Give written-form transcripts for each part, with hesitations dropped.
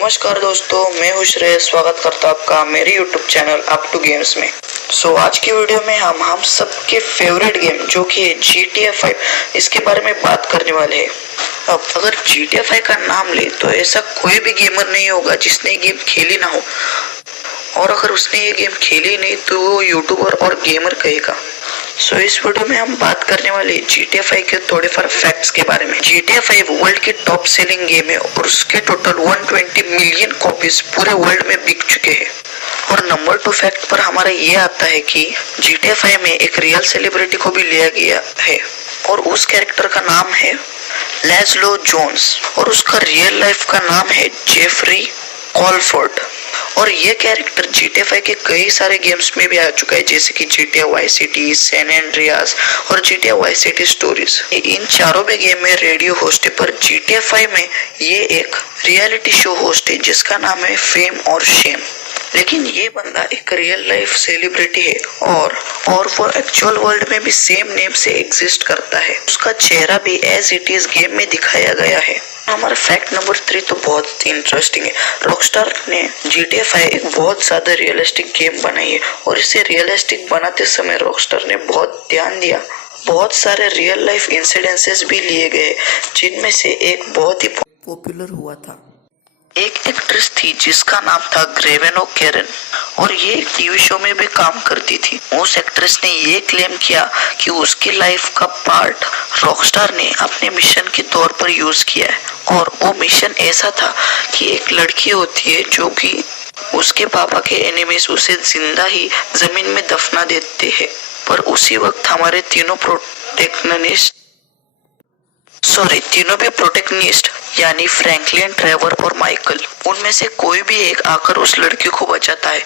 नमस्कार दोस्तों, मैं हूं श्रेय। स्वागत करता हूं आपका मेरे YouTube channel up to games में। आज की वीडियो में हम सबके फेवरेट गेम जो कि है GTA 5 इसके बारे में बात करने वाले हैं। अब अगर GTA 5 का नाम ले तो ऐसा कोई भी गेमर नहीं होगा जिसने ये गेम खेली ना हो, और अगर उसने ये गेम खेली नहीं तो वो यूट्यूबर और गेमर कहेगा। इस वीडियो में हम बात करने वाले GTA 5 के थोड़े फार फैक्ट्स के बारे में। GTA 5 वर्ल्ड की टॉप सेलिंग गेम है और उसके टोटल 120 मिलियन कॉपीज पूरे वर्ल्ड में बिक चुके हैं। और नंबर 2 फैक्ट पर हमारा ये आता है कि GTA 5 में एक रियल सेलिब्रिटी को भी लिया गया है और उस कैरेक्टर का नाम है लेस्लो जोन्स और उसका रियल लाइफ का नाम है जेफरी कॉलफोर्ड। और ये कैरेक्टर GTA 5 के कई सारे गेम्स में भी आ चुका है, जैसे कि GTA Vice City, San Andreas और GTA Vice City स्टोरीज। इन चारों भी गेम में रेडियो होस्ट है, पर GTA 5 में ये एक रियलिटी शो होस्ट है जिसका नाम है फेम और शेम। लेकिन ये बंदा एक रियल लाइफ सेलिब्रिटी है और वो एक्चुअल वर्ल्ड में भी सेम नेम से एग्जिस्ट करता है। उसका चेहरा भी एज इट इज गेम में दिखाया गया है। हमारा फैक्ट नंबर 3 तो बहुत इंटरेस्टिंग है। रॉकस्टार ने GTA 5 एक बहुत ज्यादा रियलिस्टिक गेम बनाई है और इसे रियलिस्टिक बनाते समय रॉकस्टार ने बहुत ध्यान दिया। बहुत सारे रियल लाइफ इंसिडेंसेस भी लिए गए, जिनमें से एक बहुत ही पॉपुलर हुआ था। एक एक्ट्रेस थी जिसका नाम था ग्रेवेन ओ'केरन और ये एक टीवी शो में भी काम करती थी। उस एक्ट्रेस ने ये क्लेम किया कि उसकी लाइफ का पार्ट रॉकस्टार ने अपने मिशन के तौर पर यूज किया है और वो मिशन ऐसा था कि एक लड़की होती है जो कि उसके पापा के एनिमीज उसे जिंदा ही जमीन में दफना देते हैं, पर उसी वक्त हमारे तीनों भी प्रोटेक्निस्ट यानी फ्रैंकलिन, ट्रेवर और माइकल, उनमें से कोई भी एक आकर उस लड़की को बचाता है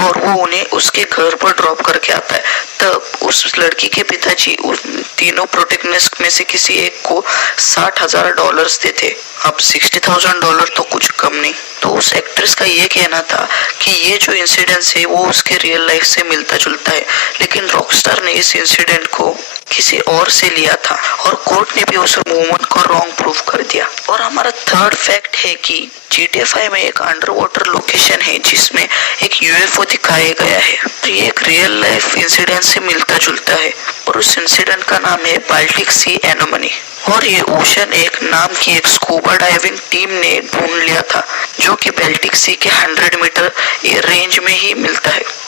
और वो उन्हें उसके घर पर ड्रॉप करके आता है। तब उस लड़की के पिताजी उन तीनों प्रोटेक्निस्ट में से किसी एक को $60,000 देते। अब $60,000 तो कुछ कम नहीं। तो उस एक्ट्रेस का ये कहना था कि ये जो इंसिडेंट है वो उसके रियल लाइफ से मिलता जुलता है, लेकिन रॉकस्टार ने इस इंसिडेंट को किसी और से लिया था और कोर्ट ने भी उस मूवमेंट को रॉन्ग प्रूफ कर दिया। और हमारा थर्ड फैक्ट है कि GTA 5 में एक अंडर वाटर लोकेशन है जिसमें एक UFO दिखाया गया है। ये एक रियल लाइफ इंसिडेंट से मिलता जुलता है और उस इंसिडेंट का नाम है बाल्टिक सी एनोमनी। और ये ओशन एक नाम की एक स्कूबा डाइविंग टीम ने ढूंढ लिया था जो कि बाल्टिक सी के 100 मीटर रेंज में ही मिलता है।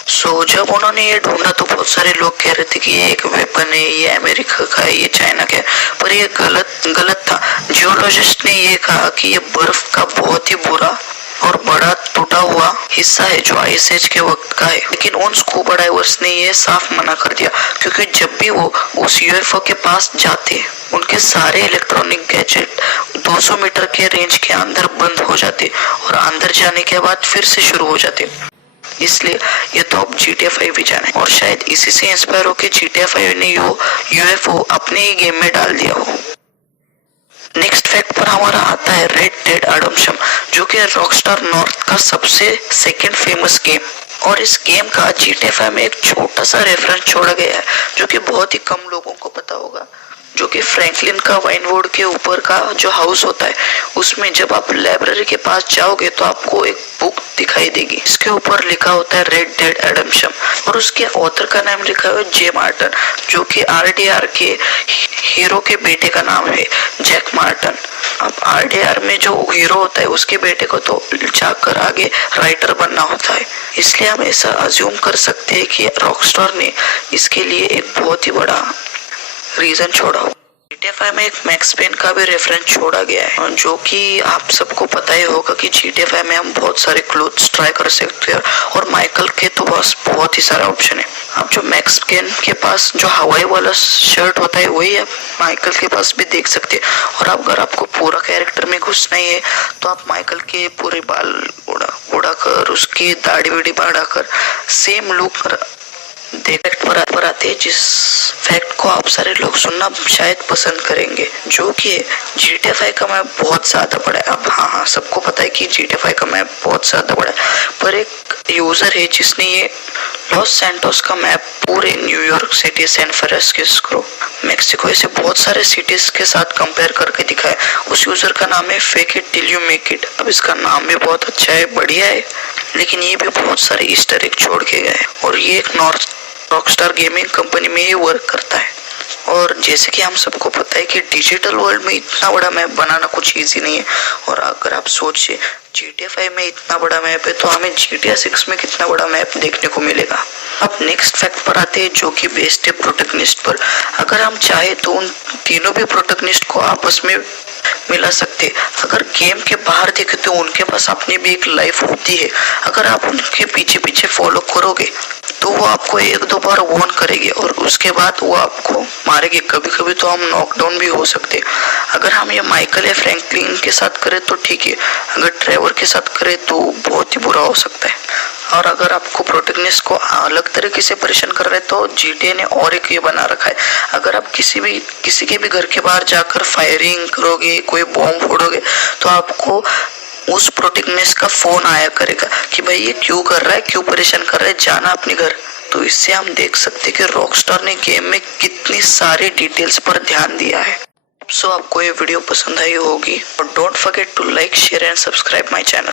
जब उन्होंने ये ढूंढा तो बहुत सारे लोग कह रहे थे कि ये एक वेपन है, ये अमेरिका का है, ये चाइना का है, पर ये गलत था। जियोलॉजिस्ट ने ये कहा कि ये बर्फ का बहुत ही बुरा और बड़ा टूटा हुआ हिस्सा है जो आइस एज के वक्त का है। लेकिन उन स्कूबा डाइवर्स ने ये साफ मना कर दिया, क्योंकि जब भी वो उस UFO के पास जाते उनके सारे इलेक्ट्रॉनिक गैजेट 200 मीटर के रेंज के अंदर बंद हो जाते और अंदर जाने के बाद फिर से शुरू हो जाते। इसलिए ये तो अब GTA 5 भी जाने, और शायद इसी से इंस्पायर होकर GTA 5 ने UFO अपने ही गेम में डाल दिया हो। नेक्स्ट फैक्ट पर हमारा आता है रेड डेड रिडेम्पशन, जो कि रॉकस्टार नॉर्थ का सबसे सेकंड फेमस गेम। और इस गेम का GTA 5 में एक छोटा सा रेफरेंस छोड़ा गया है जो कि बहुत ही कम लोगों को पता होगा, जो कि फ्रैंकलिन का वाइनवुड के ऊपर का जो हाउस होता है उसमें जब आप लाइब्रेरी के पास जाओगे तो आपको एक बुक दिखाई देगी। इसके ऊपर लिखा होता है रेड डेड रिडेम्पशन और उसके ऑथर का नाम लिखा है जे मार्टिन, जो कि RDR के हीरो के बेटे का नाम है जैक मार्टिन। अब RDR में जो हीरो होता है उसके बेटे को तो जाकर आगे राइटर बनना होता है, इसलिए हम ऐसा अज्यूम कर सकते हैं कि रॉकस्टार ने इसके लिए एक बहुत ही बड़ा रीजन छोड़ा हो। GTA 5 में एक मैक्स पेन का भी रेफरेंस छोड़ा गया है, जो कि आप सबको पता ही होगा कि GTA 5 में हम बहुत सारे क्लोथ्स ट्राई कर सकते हैं और माइकल के तो बस बहुत ही सारा ऑप्शन है। आप जो मैक्स पेन के पास जो हवाई वाला शर्ट होता है वही आप माइकल के पास भी देख सकते हैं। और अगर आपको पूरा कैरेक्टर में घुसना ही है तो आप माइकल के पूरे बाल उड़ा कर उसकी दाढ़ी वाड़ी बढ़ाकर सेम लुक फैक्ट पर आते हैं, जिस फैक्ट को आप सारे लोग सुनना शायद पसंद करेंगे, जो कि GTA 5 का मैप बहुत ज्यादा बड़ा है। अब हाँ, सबको पता है कि GTA 5 का मैप बहुत ज्यादा बड़ा है, पर एक यूजर है जिसने ये लॉस सैंटोस का मैप पूरे New York City, San Francisco, Mexico ऐसे बहुत सारे सिटीज के साथ कंपेयर करके दिखाया। उस यूजर का नाम है fake it till you make it. अब इसका नाम भी बहुत अच्छा है, बढ़िया है, लेकिन ये भी बहुत सारे ईस्टर एग छोड़ के गए और ये एक रॉकस्टार गेमिंग कंपनी में ही वर्क करता है। और जैसे कि हम सबको पता है कि डिजिटल वर्ल्ड में इतना बड़ा मैप बनाना कुछ इजी नहीं है। और अगर आप सोचिए GTA 5 में इतना बड़ा मैप है तो हमें GTA 6 में कितना बड़ा मैप देखने को मिलेगा। अब नेक्स्ट फैक्ट पर आते हैं जो कि बेस्ड है प्रोटैगनिस्ट पर। अगर हम चाहे तो उन तीनों भी प्रोटैगनिस्ट को आपस में मिला सकते। अगर गेम के बाहर देखे तो उनके पास अपनी भी एक लाइफ होती है। अगर आप उनके पीछे पीछे फॉलो करोगे तो वो आपको एक दो बार वॉर्न करेंगे और उसके बाद वो आपको मारेंगे। कभी कभी तो हम नॉकडाउन भी हो सकते। अगर हम ये माइकल या फ्रैंकलिन के साथ करें तो ठीक है, अगर ट्रेवर के साथ करें तो बहुत ही बुरा हो सकता है। और अगर आपको प्रोटैगनिस्ट को अलग तरीके से परेशान कर रहे हैं तो GTA ने और एक ये बना रखा है। अगर आप किसी के भी घर के बाहर जाकर फायरिंग करोगे, कोई बॉम्ब फोड़ोगे तो आपको उस प्रोटैगनिस्ट का फोन आया करेगा कि भाई ये क्यों कर रहा है, क्यों परेशान कर रहा है, जाना अपने घर। तो इससे हम देख सकते हैं कि रॉकस्टार ने गेम में कितनी सारी डिटेल्स पर ध्यान दिया है। सो आपको ये वीडियो पसंद आई होगी और don't forget to like, share and subscribe my channel.